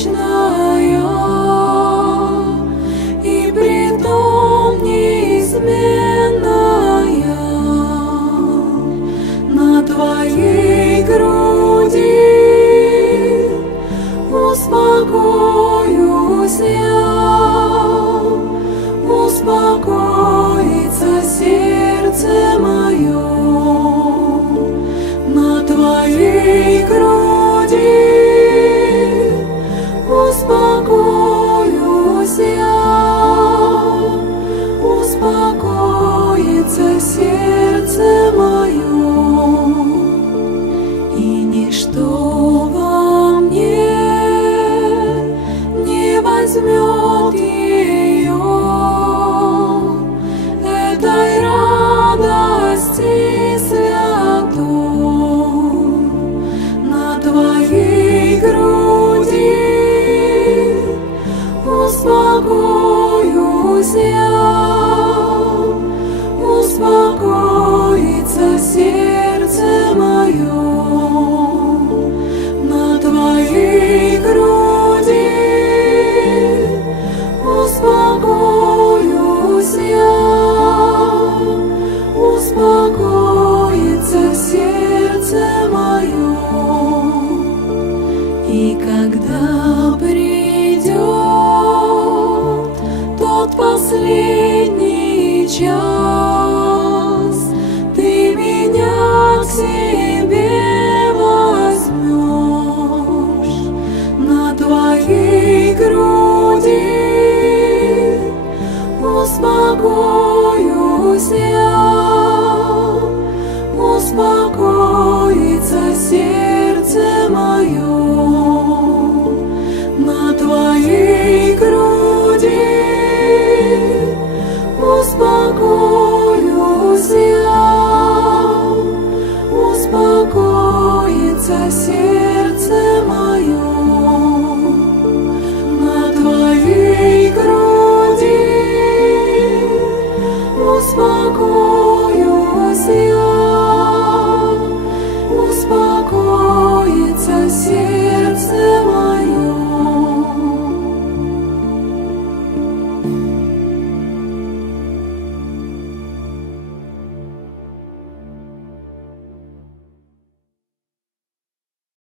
вечная и притом неизменная. На твоей груди успокоюсь я, успокоится сердце мое. На твоей груди успокоюсь я, успокоится сердце мое. И ничто во мне не возьмет ее, этой радости святой. На твоей груди успокоюсь я, успокоится сердце мое. На твоей груди успокоюсь я, успокоится сердце мое. И когда придет тот последний час, ты меня к себе возьмешь. На твоей груди успокоюсь я, успокоится сердце.